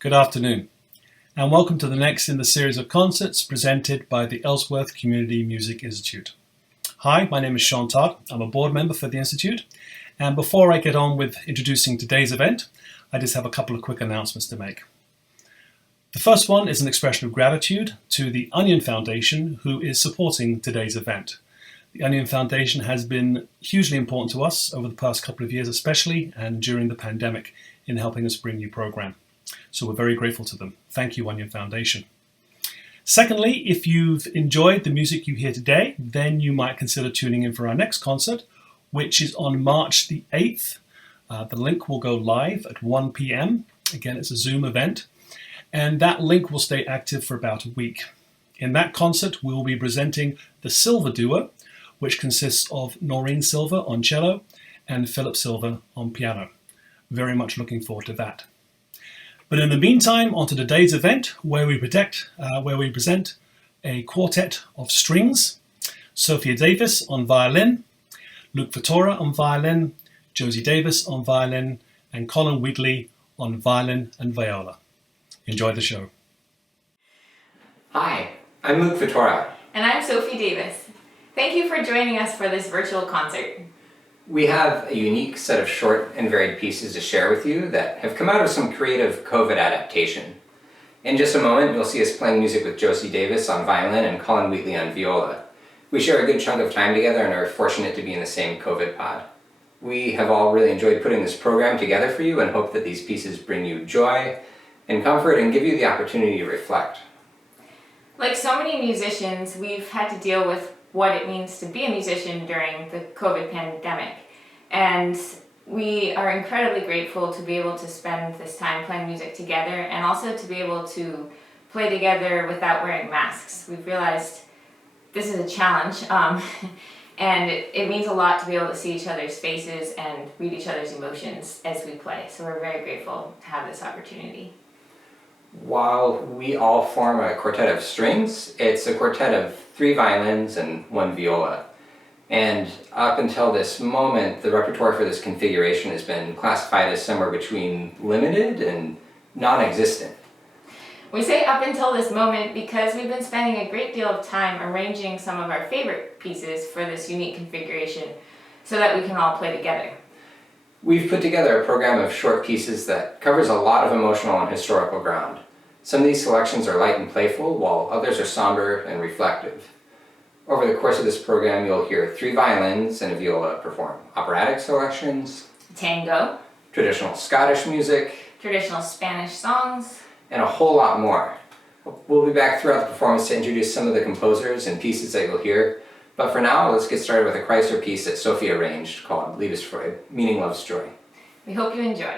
Good afternoon, and welcome to the next in the series of concerts presented by the Ellsworth Community Music Institute. Hi, my name is Schön. I'm a board member for the Institute, and before I get on with introducing today's event, I just have a couple of quick announcements to make. The first one is an expression of gratitude to the Onion Foundation, who is supporting today's event. The Onion Foundation has been hugely important to us over the past couple of years especially, and during the pandemic, in helping us bring you program. So we're very grateful to them. Thank you, Onion Foundation. Secondly, if you've enjoyed the music you hear today, then you might consider tuning in for our next concert, which is on March the 8th. The link will go live at 1 p.m. Again, it's a Zoom event, and that link will stay active for about a week. In that concert, we'll be presenting the Silver Duo, which consists of Noreen Silver on cello and Philip Silver on piano. Very much looking forward to that. But in the meantime, on to today's event, where we present a quartet of strings: Sophie Davis on violin, Fatora on violin, Josie Davis on violin, and Colin Wheatley on violin and viola. Enjoy the show. Hi, I'm Fatora. And I'm Sophie Davis. Thank you for joining us for this virtual concert. We have a unique set of short and varied pieces to share with you that have come out of some creative COVID adaptation. In just a moment, you'll see us playing music with Josie Davis on violin and Colin Wheatley on viola. We share a good chunk of time together and are fortunate to be in the same COVID pod. We have all really enjoyed putting this program together for you and hope that these pieces bring you joy and comfort and give you the opportunity to reflect. Like so many musicians, we've had to deal with what it means to be a musician during the COVID pandemic. And we are incredibly grateful to be able to spend this time playing music together and also to be able to play together without wearing masks. We've realized this is a challenge, and it means a lot to be able to see each other's faces and read each other's emotions as we play. So we're very grateful to have this opportunity. While we all form a quartet of strings, it's a quartet of 3 violins and 1 viola. And up until this moment, the repertoire for this configuration has been classified as somewhere between limited and non-existent. We say up until this moment because we've been spending a great deal of time arranging some of our favorite pieces for this unique configuration so that we can all play together. We've put together a program of short pieces that covers a lot of emotional and historical ground. Some of these selections are light and playful, while others are somber and reflective. Over the course of this program, you'll hear 3 violins and a viola perform operatic selections, tango, traditional Scottish music, traditional Spanish songs, and a whole lot more. We'll be back throughout the performance to introduce some of the composers and pieces that you'll hear, but for now, let's get started with a Kreisler piece that Sophie arranged called Liebesfreud, meaning love's joy. We hope you enjoy.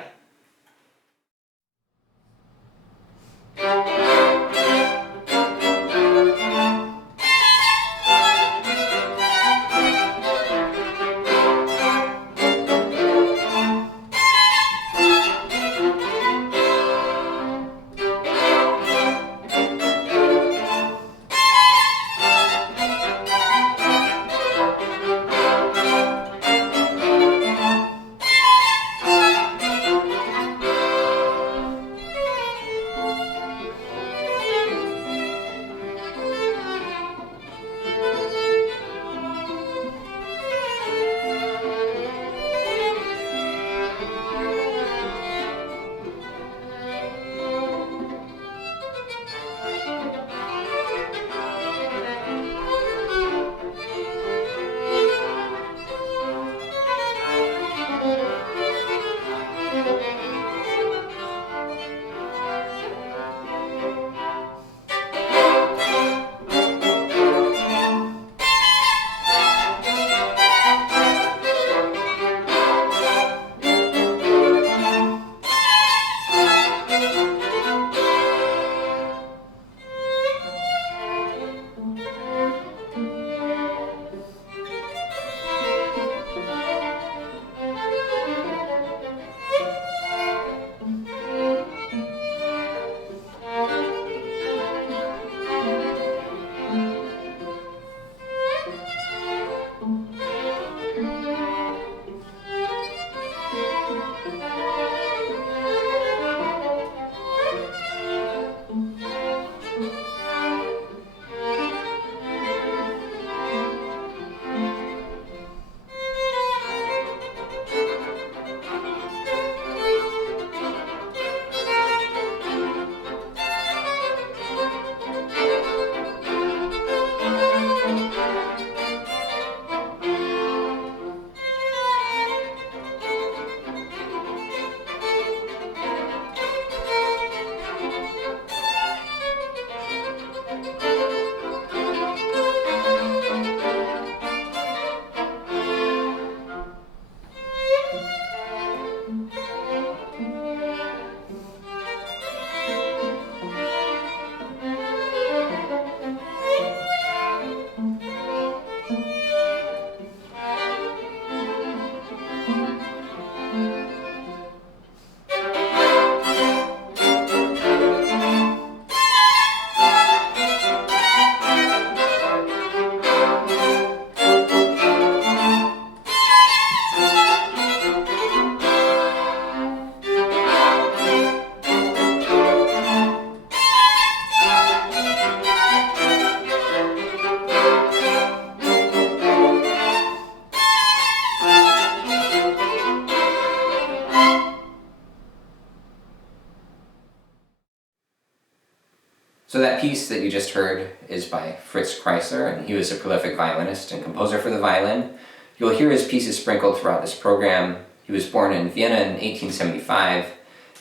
So that piece that you just heard is by Fritz Kreisler, and he was a prolific violinist and composer for the violin. You'll hear his pieces sprinkled throughout this program. He was born in Vienna in 1875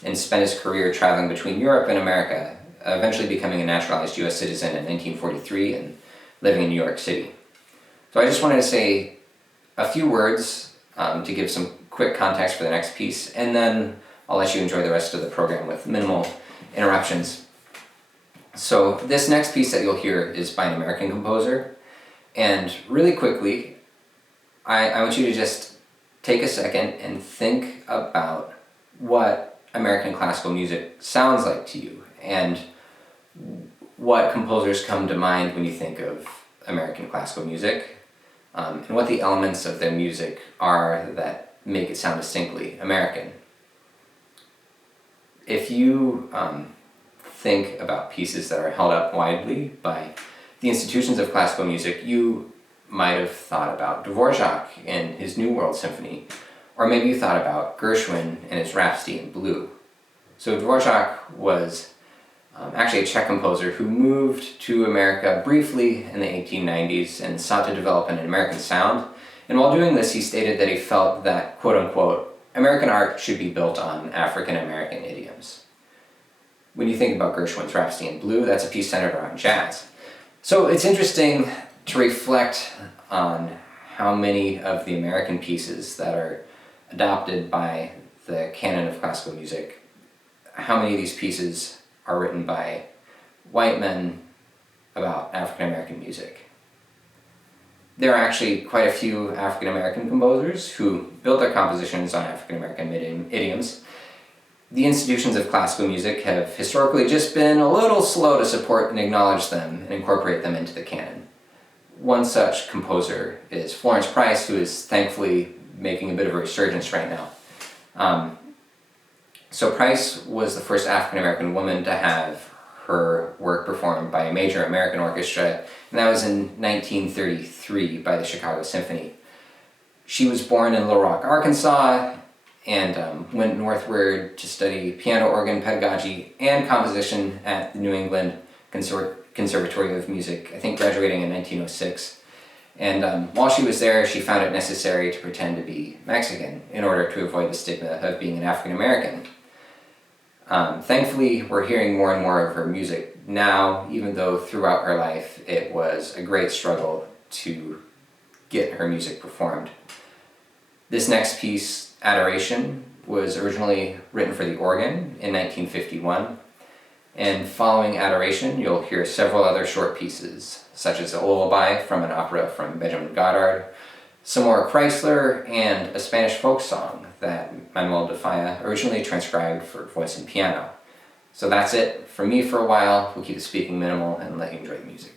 and spent his career traveling between Europe and America, eventually becoming a naturalized US citizen in 1943 and living in New York City. So I just wanted to say a few words to give some quick context for the next piece, and then I'll let you enjoy the rest of the program with minimal interruptions. So this next piece that you'll hear is by an American composer, and really quickly, I want you to just take a second and think about what American classical music sounds like to you, and what composers come to mind when you think of American classical music, and what the elements of their music are that make it sound distinctly American. If you think about pieces that are held up widely by the institutions of classical music, you might have thought about Dvorak and his New World Symphony, or maybe you thought about Gershwin and his Rhapsody in Blue. So Dvorak was actually a Czech composer who moved to America briefly in the 1890s and sought to develop an American sound. And while doing this, he stated that he felt that, quote-unquote, American art should be built on African-American idioms. When you think about Gershwin's Rhapsody in Blue, that's a piece centered around jazz. So it's interesting to reflect on how many of the American pieces that are adopted by the canon of classical music, how many of these pieces are written by white men about African-American music. There are actually quite a few African-American composers who built their compositions on African-American idioms. The institutions of classical music have historically just been a little slow to support and acknowledge them and incorporate them into the canon. One such composer is Florence Price, who is thankfully making a bit of a resurgence right now. So Price was the first African-American woman to have her work performed by a major American orchestra, and that was in 1933 by the Chicago Symphony. She was born in Little Rock, Arkansas, and went northward to study piano, organ, pedagogy, and composition at the New England Conservatory of Music, I think graduating in 1906. And while she was there, she found it necessary to pretend to be Mexican in order to avoid the stigma of being an African-American. Thankfully, we're hearing more and more of her music now, even though throughout her life it was a great struggle to get her music performed. This next piece, Adoration, was originally written for the organ in 1951, and following Adoration, you'll hear several other short pieces, such as a lullaby from an opera from Benjamin Godard, some more Kreisler, and a Spanish folk song that Manuel de Falla originally transcribed for voice and piano. So that's it from me for a while. We'll keep the speaking minimal and let you enjoy the music.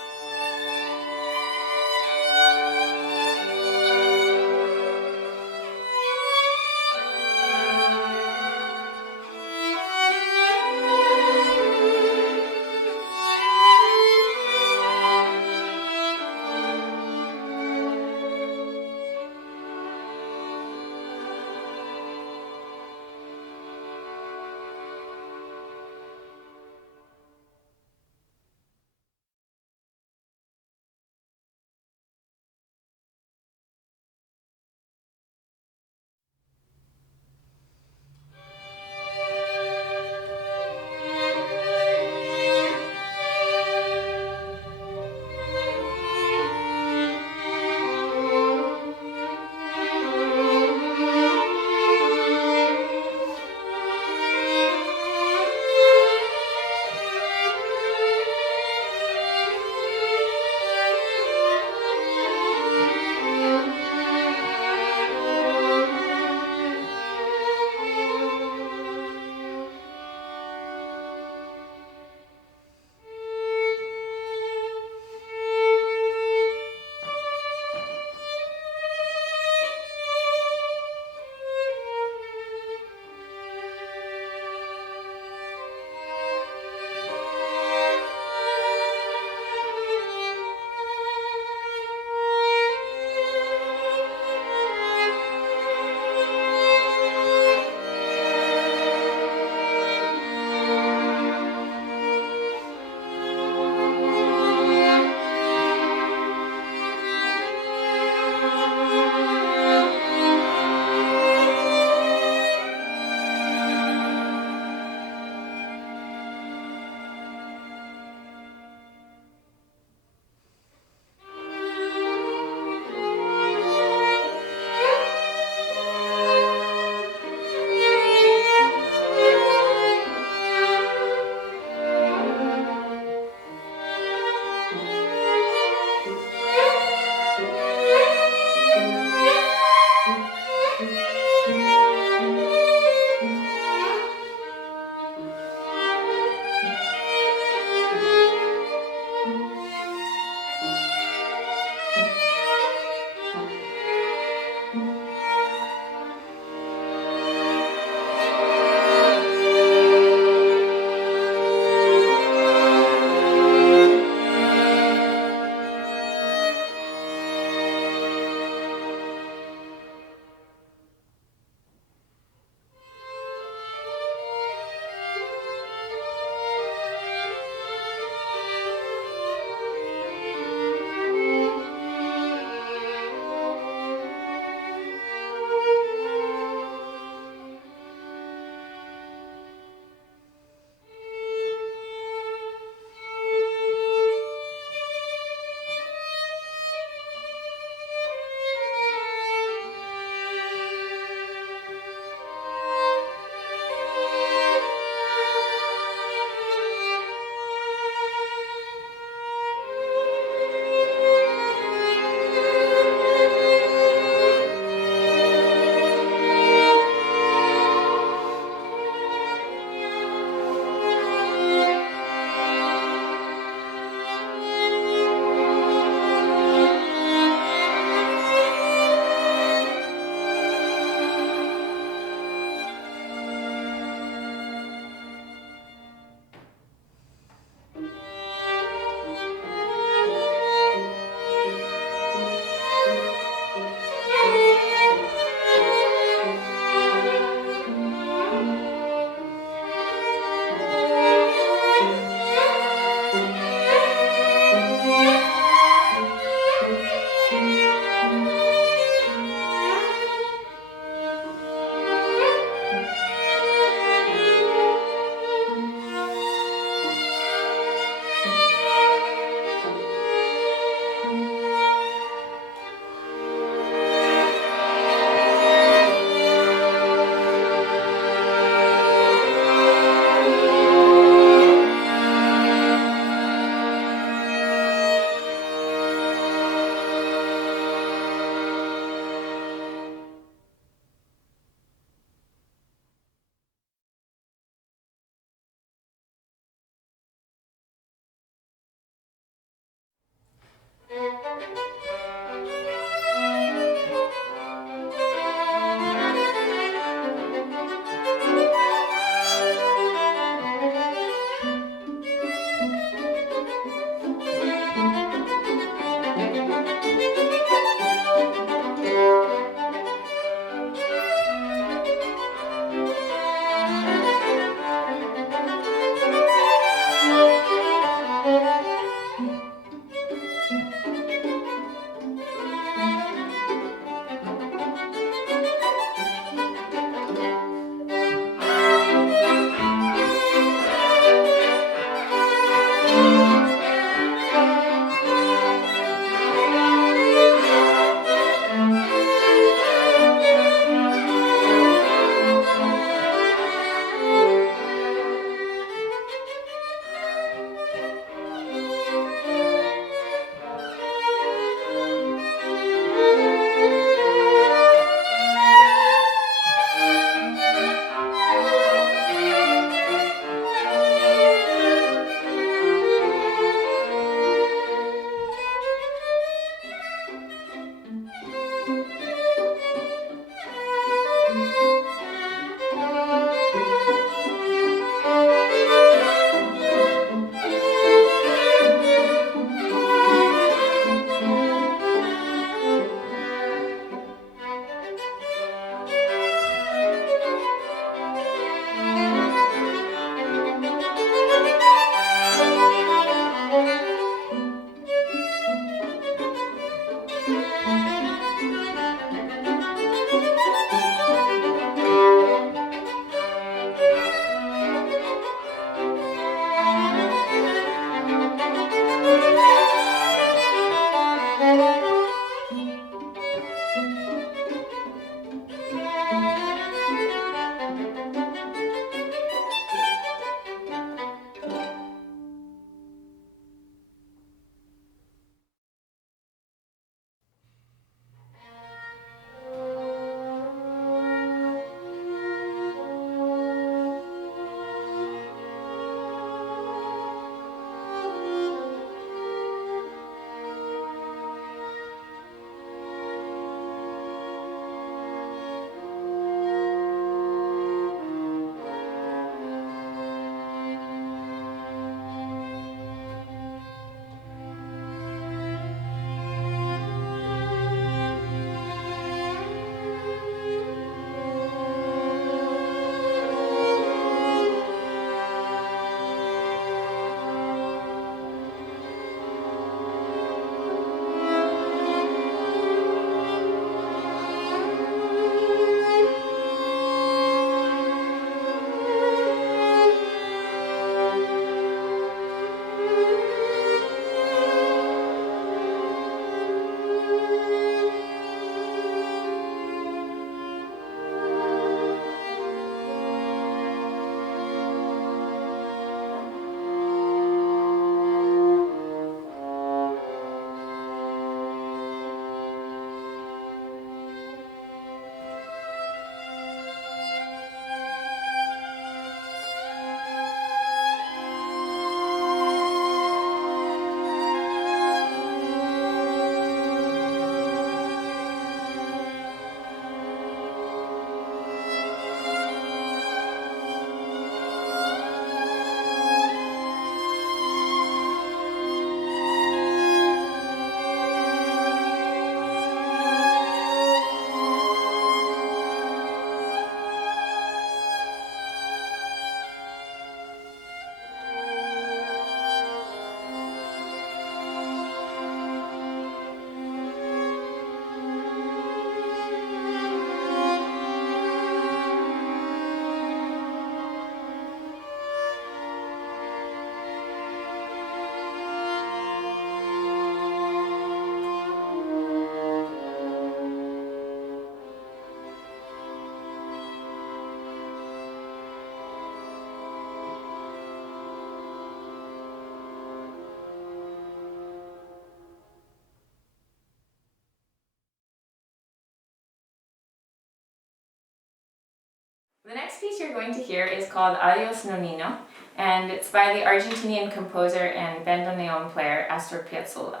The next piece you're going to hear is called Adiós, Nonino, and it's by the Argentinian composer and bandoneon player Astor Piazzolla.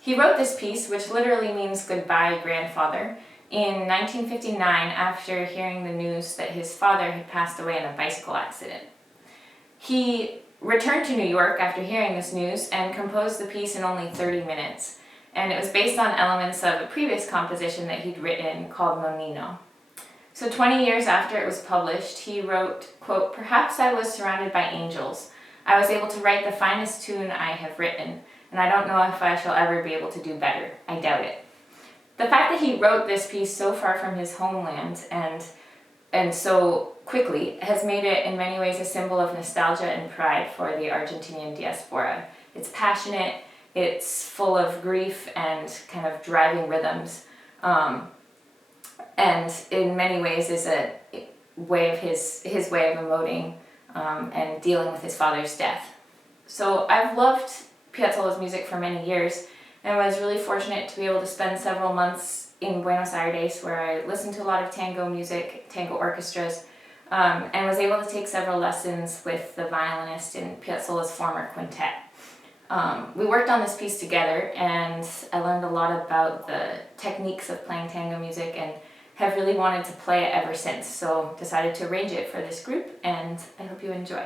He wrote this piece, which literally means goodbye, grandfather, in 1959 after hearing the news that his father had passed away in a bicycle accident. He returned to New York after hearing this news and composed the piece in only 30 minutes, and it was based on elements of a previous composition that he'd written called Nonino. So 20 years after it was published, he wrote, quote, "Perhaps I was surrounded by angels. I was able to write the finest tune I have written, and I don't know if I shall ever be able to do better. I doubt it." The fact that he wrote this piece so far from his homeland and so quickly has made it in many ways a symbol of nostalgia and pride for the Argentinian diaspora. It's passionate, it's full of grief and kind of driving rhythms. And in many ways is a way of his way of emoting and dealing with his father's death. So I've loved Piazzolla's music for many years and was really fortunate to be able to spend several months in Buenos Aires where I listened to a lot of tango music, tango orchestras, and was able to take several lessons with the violinist in Piazzolla's former quintet. We worked on this piece together and I learned a lot about the techniques of playing tango music and have really wanted to play it ever since, so decided to arrange it for this group, and I hope you enjoy.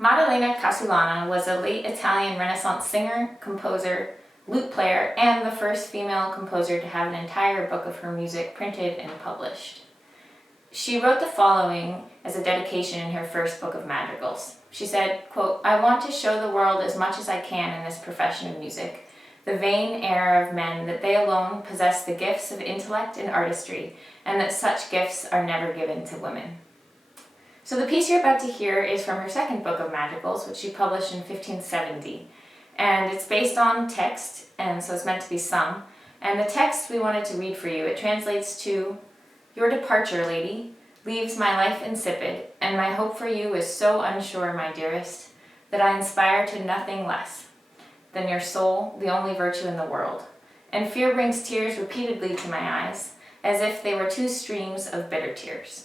Maddalena Casulana was a late Italian Renaissance singer, composer, lute player, and the first female composer to have an entire book of her music printed and published. She wrote the following as a dedication in her first book of madrigals. She said, quote, "I want to show the world as much as I can in this profession of music, the vain error of men that they alone possess the gifts of intellect and artistry, and that such gifts are never given to women." So the piece you're about to hear is from her second book of madrigals, which she published in 1570. And it's based on text, and so it's meant to be sung. And the text we wanted to read for you, it translates to, "Your departure, lady, leaves my life insipid, and my hope for you is so unsure, my dearest, that I inspire to nothing less than your soul, the only virtue in the world. And fear brings tears repeatedly to my eyes, as if they were two streams of bitter tears."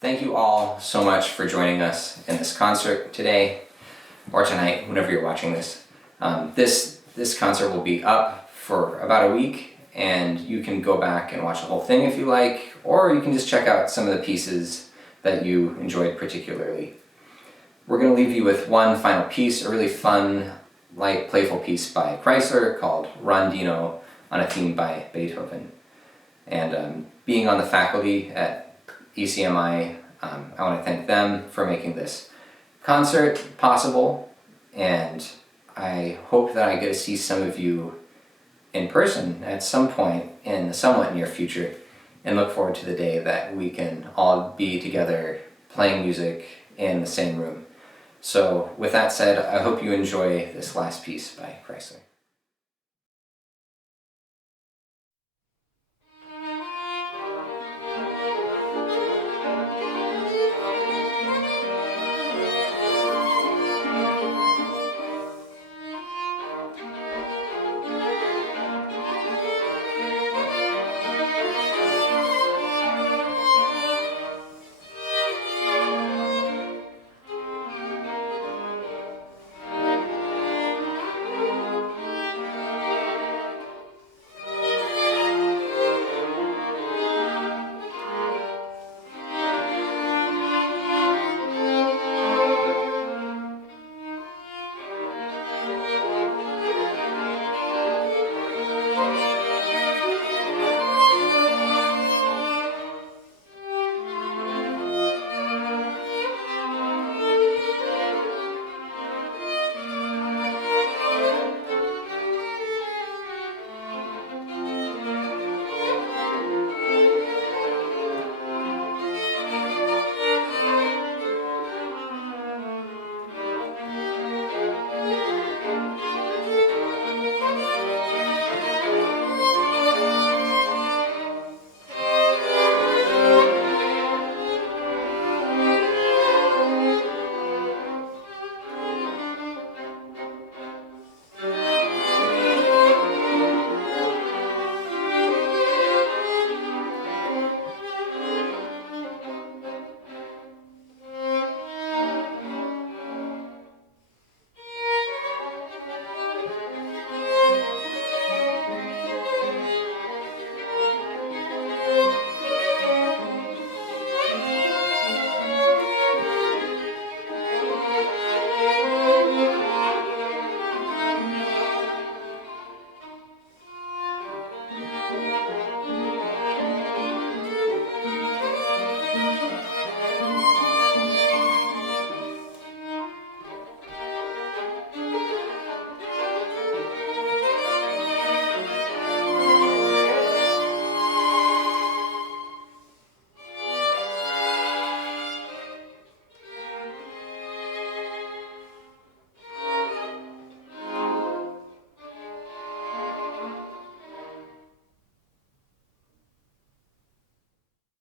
Thank you all so much for joining us in this concert today, or tonight, whenever you're watching this. This concert will be up for about a week, and you can go back and watch the whole thing if you like, or you can just check out some of the pieces that you enjoyed particularly. We're going to leave you with one final piece, a really fun, light, playful piece by Kreisler called Rondino on a theme by Beethoven. And being on the faculty at ECMI, I want to thank them for making this concert possible, and I hope that I get to see some of you in person at some point in the somewhat near future, and look forward to the day that we can all be together playing music in the same room. So with that said, I hope you enjoy this last piece by Kreisler.